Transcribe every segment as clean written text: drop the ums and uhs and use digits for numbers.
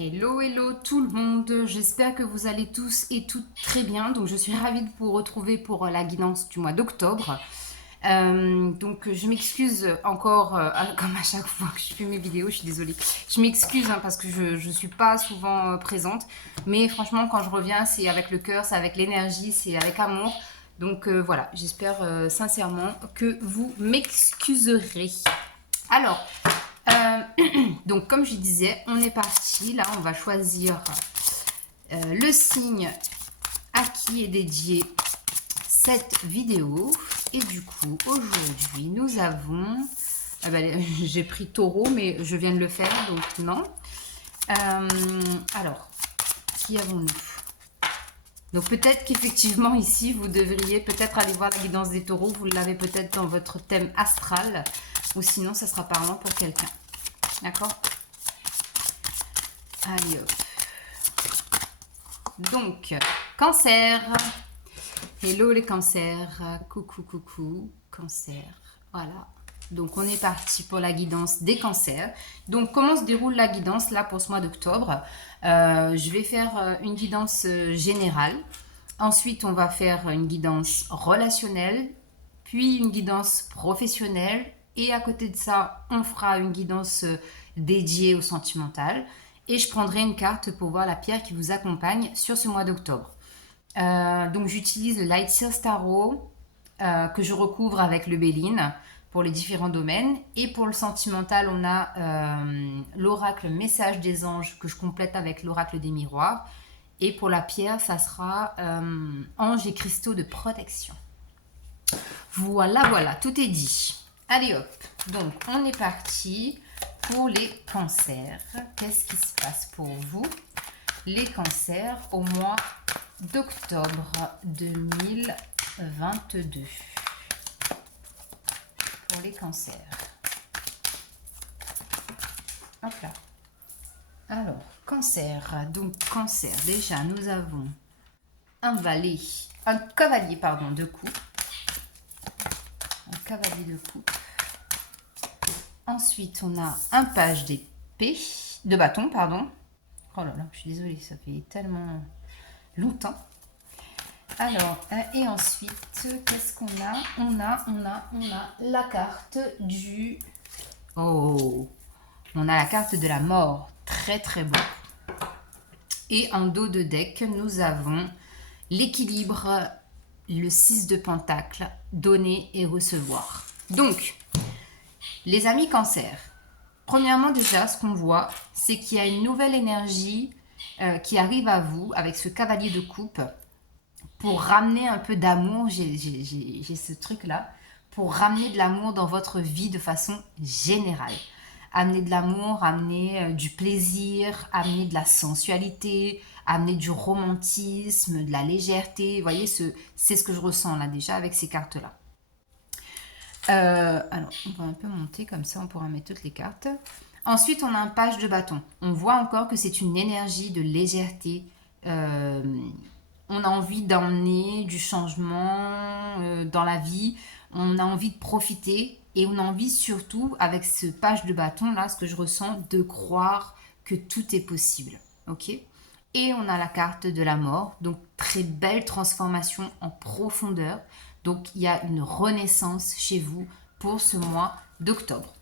Hello, hello tout le monde, j'espère que vous allez tous et toutes très bien. Donc je suis ravie de vous retrouver pour la guidance du mois d'octobre. Donc je m'excuse encore, comme à chaque fois que je fais mes vidéos, je suis désolée. Je m'excuse parce que je ne suis pas souvent présente. Mais franchement quand je reviens c'est avec le cœur, c'est avec l'énergie, c'est avec amour. Donc voilà, j'espère sincèrement que vous m'excuserez. Alors, donc comme je disais, on est parti. Là, on va choisir le signe à qui est dédiée cette vidéo. Et du coup, aujourd'hui, nous avons... j'ai pris taureau, mais je viens de le faire, donc non. Alors, qui avons-nous? Donc peut-être qu'effectivement ici, vous devriez peut-être aller voir la guidance des taureaux. Vous l'avez peut-être dans votre thème astral. Ou sinon, ça sera parlant pour quelqu'un. D'accord? Allez hop. Donc, cancer. Hello les cancers. Coucou, coucou, cancer. Voilà. Donc, on est parti pour la guidance des cancers. Donc, comment se déroule la guidance là pour ce mois d'octobre? Je vais faire une guidance générale. Ensuite, on va faire une guidance relationnelle, puis une guidance professionnelle. Et à côté de ça, on fera une guidance dédiée au sentimental. Et je prendrai une carte pour voir la pierre qui vous accompagne sur ce mois d'octobre. Donc j'utilise le Light Seals Tarot que je recouvre avec le Béline pour les différents domaines. Et pour le sentimental, on a l'oracle Message des anges que je complète avec l'oracle des miroirs. Et pour la pierre, ça sera anges et cristaux de protection. Voilà, voilà, tout est dit. Allez hop, donc on est parti pour les cancers. Qu'est-ce qui se passe pour vous, les cancers, au mois d'octobre 2022? Pour les cancers. Hop là. Alors, cancer. Donc, cancer, déjà, nous avons un cavalier, pardon, de coupe. Un cavalier de coupe. Ensuite, on a un page d'épée, de bâton, pardon. Oh là là, je suis désolée, ça fait tellement longtemps. Alors, et ensuite, qu'est-ce qu'on a? On a la carte du... Oh! On a la carte de la mort. Très, très beau. Et en dos de deck, nous avons l'équilibre, le 6 de pentacle, donner et recevoir. Donc, les amis cancer, premièrement déjà, ce qu'on voit, c'est qu'il y a une nouvelle énergie qui arrive à vous avec ce cavalier de coupe pour ramener un peu d'amour. J'ai ce truc-là, pour ramener de l'amour dans votre vie de façon générale. Amener de l'amour, amener du plaisir, amener de la sensualité, amener du romantisme, de la légèreté. Vous voyez, c'est ce que je ressens là déjà avec ces cartes-là. Alors, on va un peu monter comme ça, on pourra mettre toutes les cartes. Ensuite, on a un page de bâton. On voit encore que c'est une énergie de légèreté. On a envie d'emmener du changement dans la vie. On a envie de profiter. Et on a envie surtout, avec ce page de bâton, là, ce que je ressens, de croire que tout est possible. Ok ? Et on a la carte de la mort. Donc, très belle transformation en profondeur. Donc, il y a une renaissance chez vous pour ce mois d'octobre.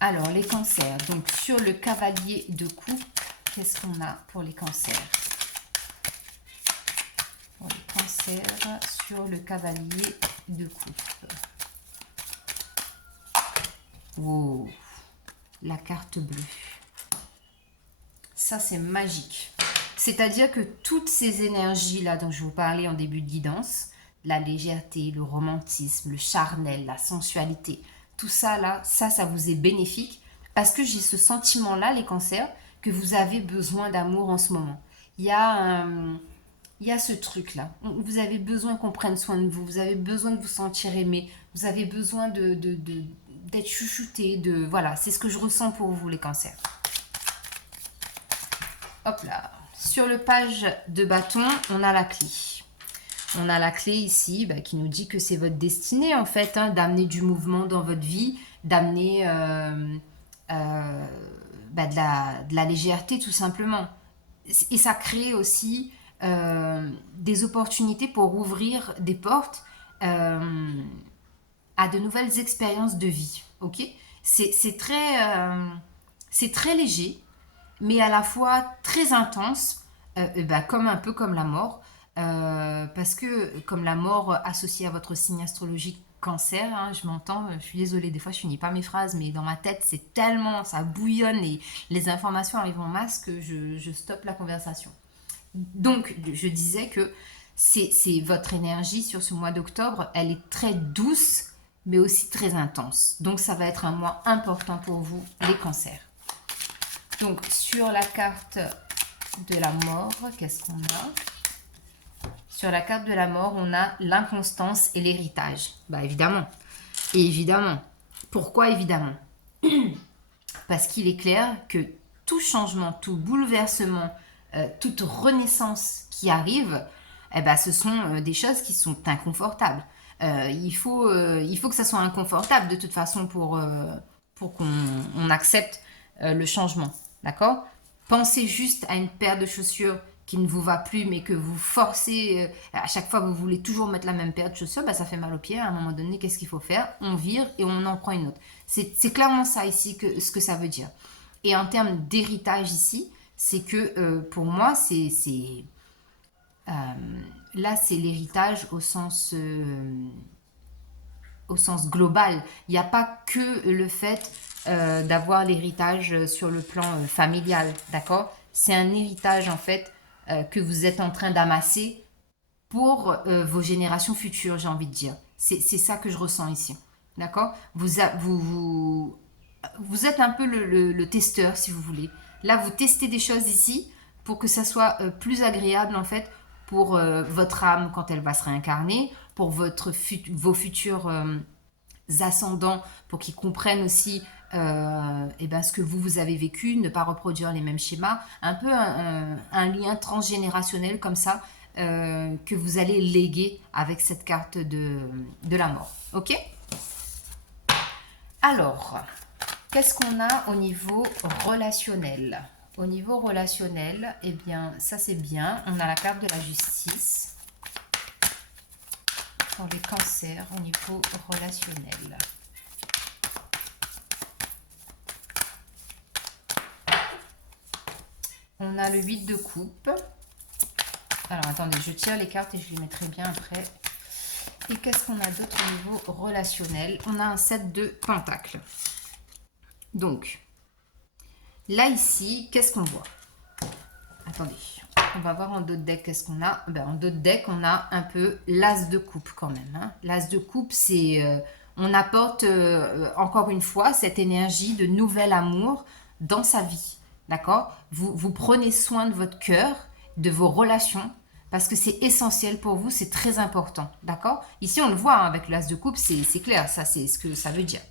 Alors, les cancers. Donc, sur le cavalier de coupe, qu'est-ce qu'on a pour les cancers? Pour les cancers, sur le cavalier de coupe. Wow, la carte bleue. Ça, c'est magique. C'est-à-dire que toutes ces énergies-là dont je vous parlais en début de guidance, la légèreté, le romantisme, le charnel, la sensualité, tout ça là, ça vous est bénéfique parce que j'ai ce sentiment-là, les cancers, que vous avez besoin d'amour en ce moment. Il y a ce truc-là. Vous avez besoin qu'on prenne soin de vous. Vous avez besoin de vous sentir aimé. Vous avez besoin d'être chouchouté. Voilà, c'est ce que je ressens pour vous, les cancers. Hop là. Sur le page de bâton, on a la clé. On a la clé ici qui nous dit que c'est votre destinée, en fait, d'amener du mouvement dans votre vie, d'amener de la légèreté tout simplement. Et ça crée aussi des opportunités pour ouvrir des portes à de nouvelles expériences de vie. Ok, c'est très léger, mais à la fois très intense, comme un peu comme la mort, parce que comme la mort associée à votre signe astrologique cancer, hein, je m'entends, je suis désolée, des fois je finis pas mes phrases, mais dans ma tête c'est tellement, ça bouillonne et les informations arrivent en masse que je stoppe la conversation. Donc je disais que c'est votre énergie sur ce mois d'octobre, elle est très douce, mais aussi très intense. Donc ça va être un mois important pour vous, les cancers. Donc, sur la carte de la mort, qu'est-ce qu'on a? Sur la carte de la mort, on a l'inconstance et l'héritage. Bah, évidemment. Et évidemment. Pourquoi évidemment? Parce qu'il est clair que tout changement, tout bouleversement, toute renaissance qui arrive, eh ben, ce sont des choses qui sont inconfortables. Il faut que ça soit inconfortable de toute façon pour qu'on accepte le changement. D'accord? Pensez juste à une paire de chaussures qui ne vous va plus, mais que vous forcez, à chaque fois vous voulez toujours mettre la même paire de chaussures, bah, ça fait mal aux pieds. À un moment donné, qu'est-ce qu'il faut faire? On vire et on en prend une autre. C'est clairement ça ici ce que ça veut dire. Et en termes d'héritage ici, c'est que pour moi, là, c'est l'héritage au sens global. Il n'y a pas que le fait d'avoir l'héritage sur le plan familial, d'accord? C'est un héritage en fait que vous êtes en train d'amasser pour vos générations futures, j'ai envie de dire. C'est ça que je ressens ici, d'accord? Vous êtes un peu le testeur, si vous voulez. Là, vous testez des choses ici pour que ça soit plus agréable en fait pour votre âme quand elle va se réincarner, pour vos futurs ascendants, pour qu'ils comprennent aussi ce que vous avez vécu, ne pas reproduire les mêmes schémas, un peu un lien transgénérationnel comme ça que vous allez léguer avec cette carte de la mort. Ok? Alors, qu'est-ce qu'on a au niveau relationnel? Au niveau relationnel, eh bien, ça c'est bien. On a la carte de la justice pour les cancers au niveau relationnel. On a le 8 de coupe. Alors, attendez, je tire les cartes et je les mettrai bien après. Et qu'est-ce qu'on a d'autre au niveau relationnel? On a un 7 de pentacles. Donc, là, ici, qu'est-ce qu'on voit? Attendez, on va voir en dos de deck qu'est-ce qu'on a. En dos de deck, on a un peu l'as de coupe quand même. Hein. L'as de coupe, c'est... on apporte, encore une fois, cette énergie de nouvel amour dans sa vie. D'accord? Vous prenez soin de votre cœur, de vos relations, parce que c'est essentiel pour vous, c'est très important. D'accord? Ici, on le voit, hein, avec l'as de coupe, c'est clair, ça, c'est ce que ça veut dire.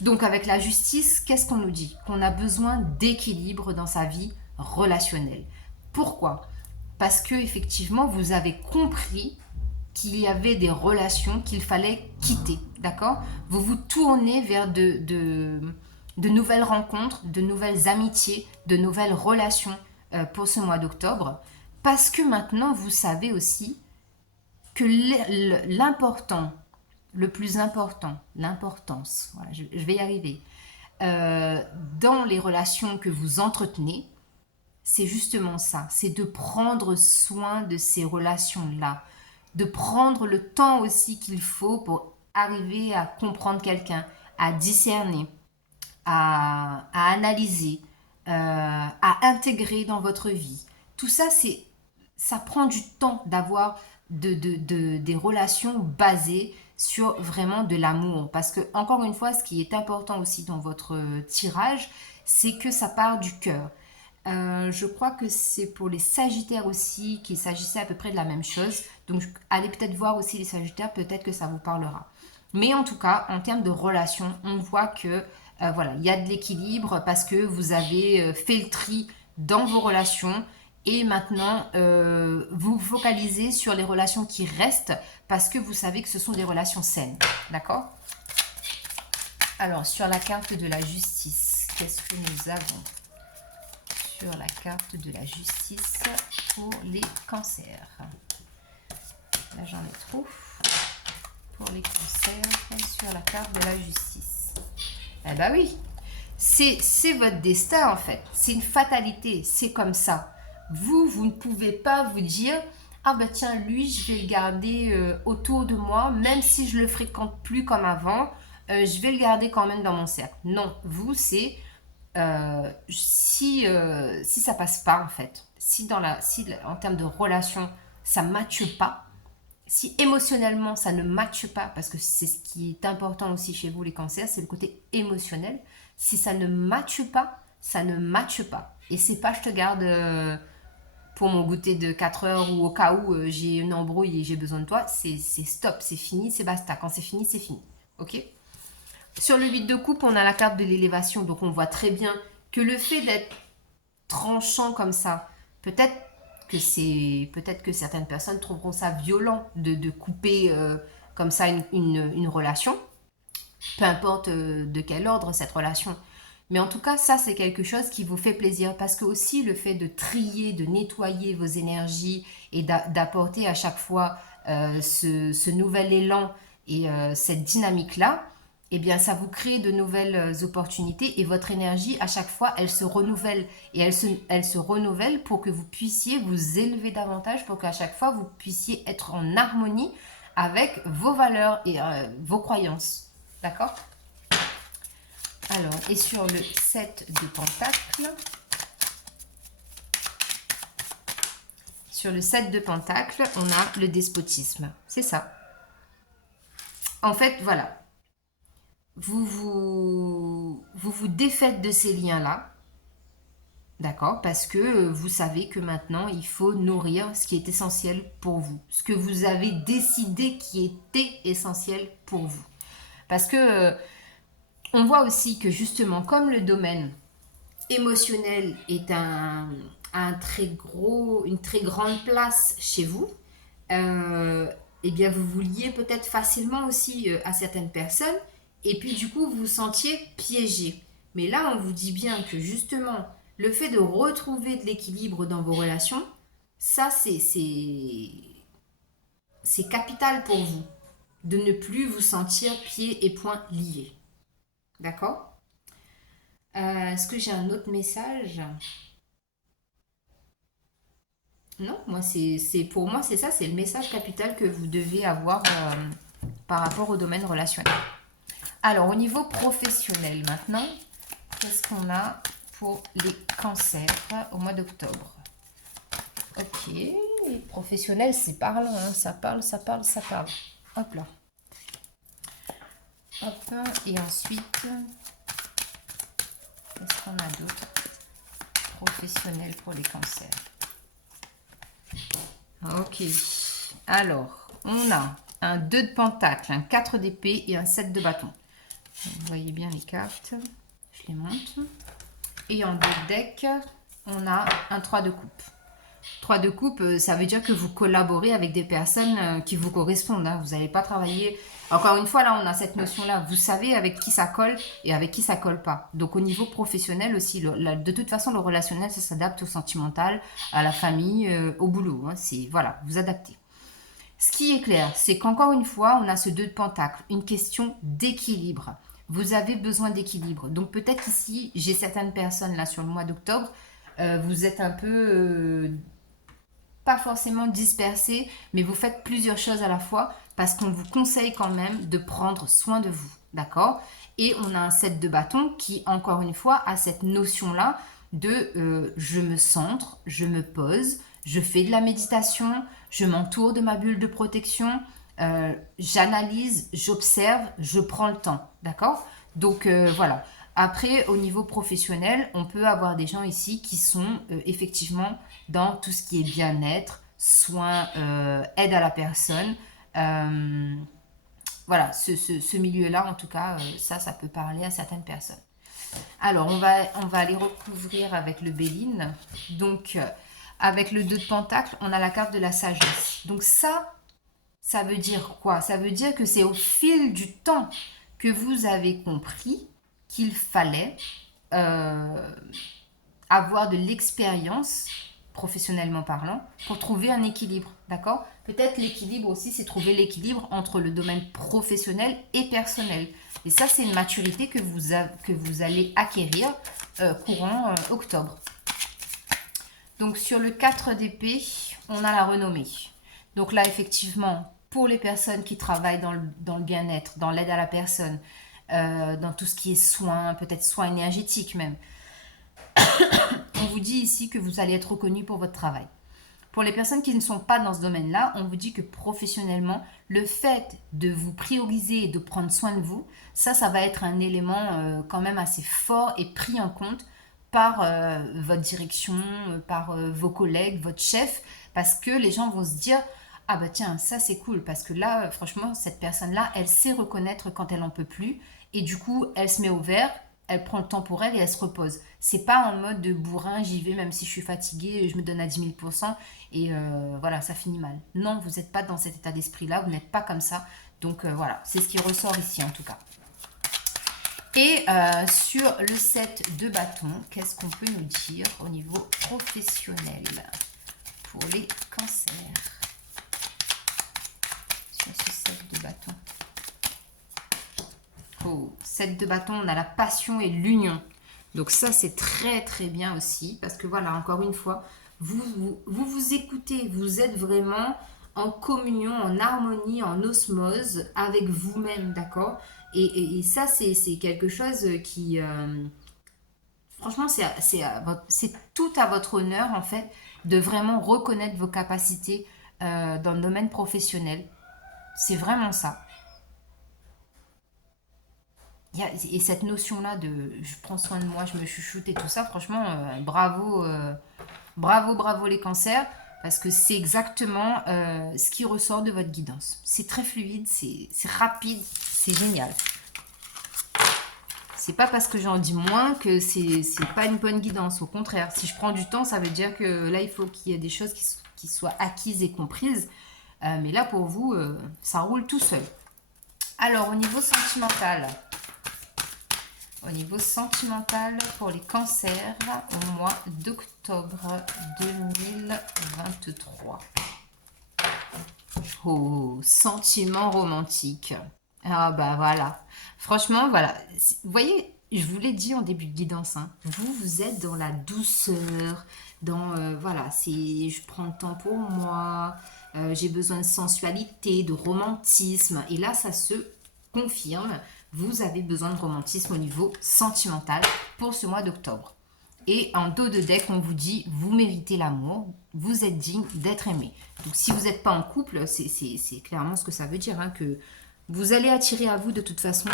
Donc, avec la justice, qu'est-ce qu'on nous dit? Qu'on a besoin d'équilibre dans sa vie relationnelle. Pourquoi? Parce que effectivement, vous avez compris qu'il y avait des relations qu'il fallait quitter, d'accord? Vous vous tournez vers de nouvelles rencontres, de nouvelles amitiés, de nouvelles relations pour ce mois d'octobre, parce que maintenant, vous savez aussi que l'important, le plus important, l'importance, voilà, je vais y arriver, dans les relations que vous entretenez, c'est justement ça, c'est de prendre soin de ces relations-là, de prendre le temps aussi qu'il faut pour arriver à comprendre quelqu'un, à discerner, à analyser, à intégrer dans votre vie. Tout ça, ça prend du temps d'avoir des relations basées sur vraiment de l'amour. Parce que, encore une fois, ce qui est important aussi dans votre tirage, c'est que ça part du cœur. Je crois que c'est pour les Sagittaires aussi qu'il s'agissait à peu près de la même chose. Donc, allez peut-être voir aussi les Sagittaires, peut-être que ça vous parlera. Mais en tout cas, en termes de relations, on voit que voilà, il y a de l'équilibre parce que vous avez fait le tri dans vos relations et maintenant vous vous focalisez sur les relations qui restent parce que vous savez que ce sont des relations saines. D'accord? Alors, sur la carte de la justice, qu'est-ce que nous avons sur la carte de la justice pour les cancers? Là, j'en ai trop. Pour les cancers, sur la carte de la justice. Eh ben oui, c'est votre destin en fait. C'est une fatalité, c'est comme ça. Vous ne pouvez pas vous dire, ah ben tiens, lui, je vais le garder autour de moi, même si je le fréquente plus comme avant, je vais le garder quand même dans mon cercle. Non, vous, c'est si ça passe pas en fait, si en termes de relation, ça matche pas, si émotionnellement ça ne matche pas, parce que c'est ce qui est important aussi chez vous les cancers, c'est le côté émotionnel. Si ça ne matche pas, ça ne matche pas. Et c'est pas je te garde pour mon goûter de 4 heures ou au cas où j'ai une embrouille et j'ai besoin de toi, c'est stop, c'est fini, c'est basta. Quand c'est fini, c'est fini. Ok? Sur le 8 de coupe, on a la carte de l'élévation, donc on voit très bien que le fait d'être tranchant comme ça, peut-être que certaines personnes trouveront ça violent de couper comme ça une relation, peu importe de quel ordre cette relation. Mais en tout cas, ça, c'est quelque chose qui vous fait plaisir parce que aussi le fait de trier, de nettoyer vos énergies et d'apporter à chaque fois ce nouvel élan et cette dynamique-là, eh bien, ça vous crée de nouvelles opportunités et votre énergie, à chaque fois, elle se renouvelle. Et elle se renouvelle pour que vous puissiez vous élever davantage, pour qu'à chaque fois, vous puissiez être en harmonie avec vos valeurs et vos croyances. D'accord? Alors, et sur le 7 de Pentacles, on a le despotisme. C'est ça. En fait, voilà. Vous vous défaites de ces liens-là. D'accord? Parce que vous savez que maintenant, il faut nourrir ce qui est essentiel pour vous. Ce que vous avez décidé qui était essentiel pour vous. Parce que on voit aussi que justement, comme le domaine émotionnel est une très grande place chez vous, eh bien vous vous liez peut-être facilement aussi à certaines personnes et puis du coup vous vous sentiez piégé. Mais là on vous dit bien que justement le fait de retrouver de l'équilibre dans vos relations, ça c'est capital pour vous de ne plus vous sentir pieds et poings liés. D'accord? Est-ce que j'ai un autre message? Non, pour moi, c'est ça, c'est le message capital que vous devez avoir par rapport au domaine relationnel. Alors, au niveau professionnel maintenant, qu'est-ce qu'on a pour les cancers au mois d'octobre? Ok, professionnel, c'est parlant, hein, ça parle. Hop là. Hop, et ensuite, qu'est-ce qu'on a d'autre professionnel pour les cancers? Ok, alors, on a un 2 de pentacle, un 4 d'épée et un 7 de bâton. Vous voyez bien les cartes, je les monte. Et en deux deck, on a un 3 de coupe. 3 de coupe, ça veut dire que vous collaborez avec des personnes qui vous correspondent. Hein. Vous n'allez pas travailler... Encore une fois, là, on a cette notion-là. Vous savez avec qui ça colle et avec qui ça colle pas. Donc, au niveau professionnel aussi, de toute façon, le relationnel, ça s'adapte au sentimental, à la famille, au boulot. Hein. Voilà, vous adaptez. Ce qui est clair, c'est qu'encore une fois, on a ce 2 de pentacle, une question d'équilibre. Vous avez besoin d'équilibre. Donc, peut-être ici, j'ai certaines personnes, là, sur le mois d'octobre, vous êtes un peu... pas forcément dispersé, mais vous faites plusieurs choses à la fois parce qu'on vous conseille quand même de prendre soin de vous, d'accord? Et on a un 7 de bâton qui, encore une fois, a cette notion-là de je me centre, je me pose, je fais de la méditation, je m'entoure de ma bulle de protection, j'analyse, j'observe, je prends le temps, d'accord? Donc voilà. Après, au niveau professionnel, on peut avoir des gens ici qui sont effectivement dans tout ce qui est bien-être, soins, aide à la personne. Voilà, ce milieu-là, en tout cas, ça peut parler à certaines personnes. Alors, on va aller recouvrir avec le Béline. Donc, avec le 2 de Pentacle, on a la carte de la sagesse. Donc ça veut dire quoi? Ça veut dire que c'est au fil du temps que vous avez compris qu'il fallait avoir de l'expérience, professionnellement parlant, pour trouver un équilibre, d'accord? Peut-être l'équilibre aussi, c'est trouver l'équilibre entre le domaine professionnel et personnel. Et ça, c'est une maturité que vous allez acquérir courant octobre. Donc, sur le 4 d'épée, on a la renommée. Donc là, effectivement, pour les personnes qui travaillent dans le bien-être, dans l'aide à la personne, dans tout ce qui est soins, peut-être soins énergétiques même, on vous dit ici que vous allez être reconnu pour votre travail. Pour les personnes qui ne sont pas dans ce domaine-là, on vous dit que professionnellement, le fait de vous prioriser et de prendre soin de vous, ça va être un élément quand même assez fort et pris en compte par votre direction, par vos collègues, votre chef, parce que les gens vont se dire, ah bah tiens, ça c'est cool, parce que là, franchement, cette personne-là, elle sait reconnaître quand elle en peut plus, et du coup, elle se met au vert, elle prend le temps pour elle et elle se repose. C'est pas en mode de bourrin, j'y vais même si je suis fatiguée, je me donne à 10 000%, et voilà, ça finit mal. Non, vous n'êtes pas dans cet état d'esprit-là, vous n'êtes pas comme ça, donc voilà, c'est ce qui ressort ici en tout cas. Et sur le 7 de bâton, qu'est-ce qu'on peut nous dire au niveau professionnel pour les cancers sur ce 7 de bâton? Oh, 7 de bâton, on a la passion et l'union. Donc ça, c'est très très bien aussi, parce que voilà, encore une fois, vous écoutez, vous êtes vraiment en communion, en harmonie, en osmose avec vous-même, d'accord? Et ça, c'est quelque chose qui, franchement, c'est tout à votre honneur, en fait, de vraiment reconnaître vos capacités dans le domaine professionnel. C'est vraiment ça. Et cette notion-là de je prends soin de moi, je me chuchote et tout ça, franchement, bravo, bravo les cancers, parce que c'est exactement ce qui ressort de votre guidance. C'est très fluide, c'est rapide, c'est génial. C'est pas parce que j'en dis moins que c'est pas une bonne guidance. Au contraire, si je prends du temps, ça veut dire que là, il faut qu'il y ait des choses qui soient acquises et comprises. Mais là, pour vous, ça roule tout seul. Alors, au niveau sentimental pour les cancers au mois d'octobre 2023. Oh, sentiment romantique. Ah bah voilà. Franchement, voilà. Vous voyez, je vous l'ai dit en début de guidance, hein, vous êtes dans la douceur, dans, voilà, c'est je prends le temps pour moi, j'ai besoin de sensualité, de romantisme. Et là, ça se confirme. Vous avez besoin de romantisme au niveau sentimental pour ce mois d'octobre. Et en dos de deck, on vous dit, vous méritez l'amour, vous êtes digne d'être aimé. Donc si vous n'êtes pas en couple, c'est clairement ce que ça veut dire, hein, que vous allez attirer à vous de toute façon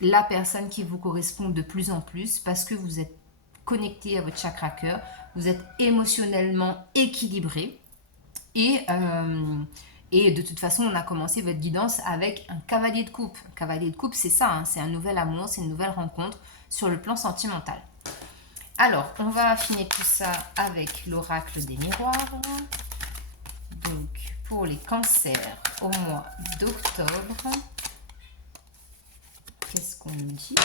la personne qui vous correspond de plus en plus parce que vous êtes connecté à votre chakra cœur, vous êtes émotionnellement équilibré et de toute façon, on a commencé votre guidance avec un cavalier de coupe. Un cavalier de coupe, c'est ça, hein, c'est un nouvel amour, c'est une nouvelle rencontre sur le plan sentimental. Alors, on va affiner tout ça avec l'oracle des miroirs. Donc, pour les cancers au mois d'octobre, qu'est-ce qu'on nous dit?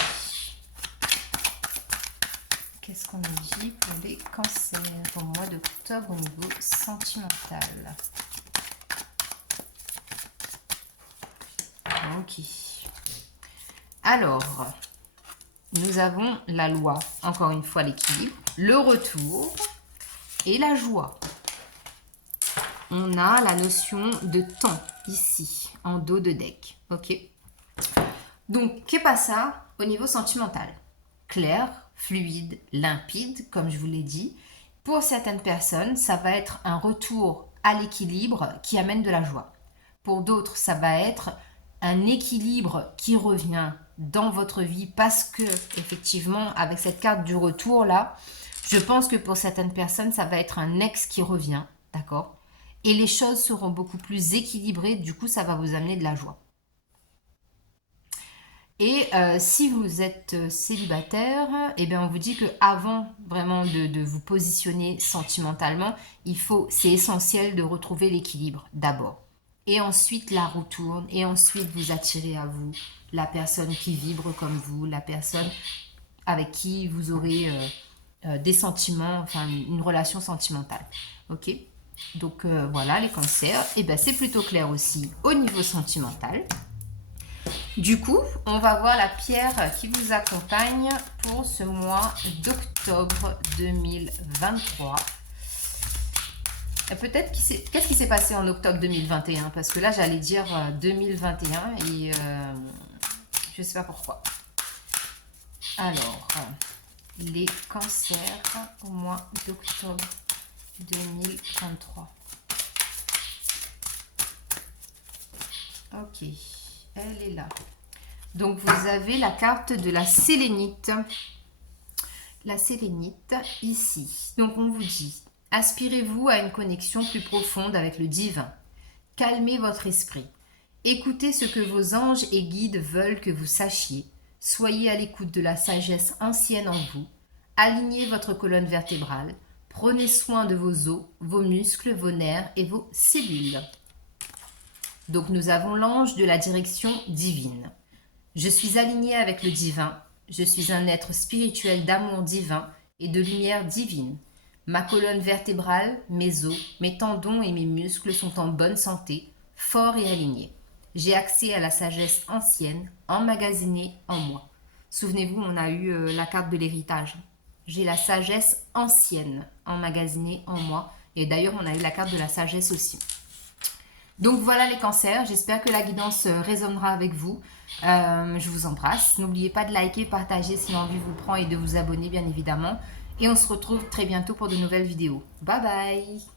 Qu'est-ce qu'on nous dit pour les cancers au mois d'octobre au niveau sentimental? Ok. Alors, nous avons la loi, encore une fois l'équilibre, le retour et la joie. On a la notion de temps ici, en dos de deck. Ok. Donc, qu'est pas ça au niveau sentimental? Clair, fluide, limpide, comme je vous l'ai dit. Pour certaines personnes, ça va être un retour à l'équilibre qui amène de la joie. Pour d'autres, ça va être un équilibre qui revient dans votre vie parce que, effectivement, avec cette carte du retour là, je pense que pour certaines personnes, ça va être un ex qui revient, d'accord? Et les choses seront beaucoup plus équilibrées, du coup, ça va vous amener de la joie. Et si vous êtes célibataire, eh bien on vous dit que avant vraiment de vous positionner sentimentalement, c'est essentiel de retrouver l'équilibre d'abord. Et ensuite la roue tourne, et ensuite vous attirez à vous la personne qui vibre comme vous, la personne avec qui vous aurez des sentiments, enfin une relation sentimentale. Ok? Donc voilà les cancers. Et ben c'est plutôt clair aussi au niveau sentimental. Du coup, on va voir la pierre qui vous accompagne pour ce mois d'octobre 2023. Peut-être qu'est-ce qui s'est passé en octobre 2021? Parce que là, j'allais dire 2021 et je ne sais pas pourquoi. Alors, les cancers au mois d'octobre 2023. Ok, elle est là. Donc, vous avez la carte de la sélénite. La sélénite ici. Donc, on vous dit, aspirez-vous à une connexion plus profonde avec le divin. Calmez votre esprit. Écoutez ce que vos anges et guides veulent que vous sachiez. Soyez à l'écoute de la sagesse ancienne en vous. Alignez votre colonne vertébrale. Prenez soin de vos os, vos muscles, vos nerfs et vos cellules. Donc nous avons l'ange de la direction divine. Je suis aligné avec le divin. Je suis un être spirituel d'amour divin et de lumière divine. Ma colonne vertébrale, mes os, mes tendons et mes muscles sont en bonne santé, forts et alignés. J'ai accès à la sagesse ancienne, emmagasinée en moi. Souvenez-vous, on a eu la carte de l'héritage. J'ai la sagesse ancienne, emmagasinée en moi. Et d'ailleurs, on a eu la carte de la sagesse aussi. Donc voilà les cancers, j'espère que la guidance résonnera avec vous. Je vous embrasse. N'oubliez pas de liker, partager si l'envie vous prend et de vous abonner bien évidemment. Et on se retrouve très bientôt pour de nouvelles vidéos. Bye bye!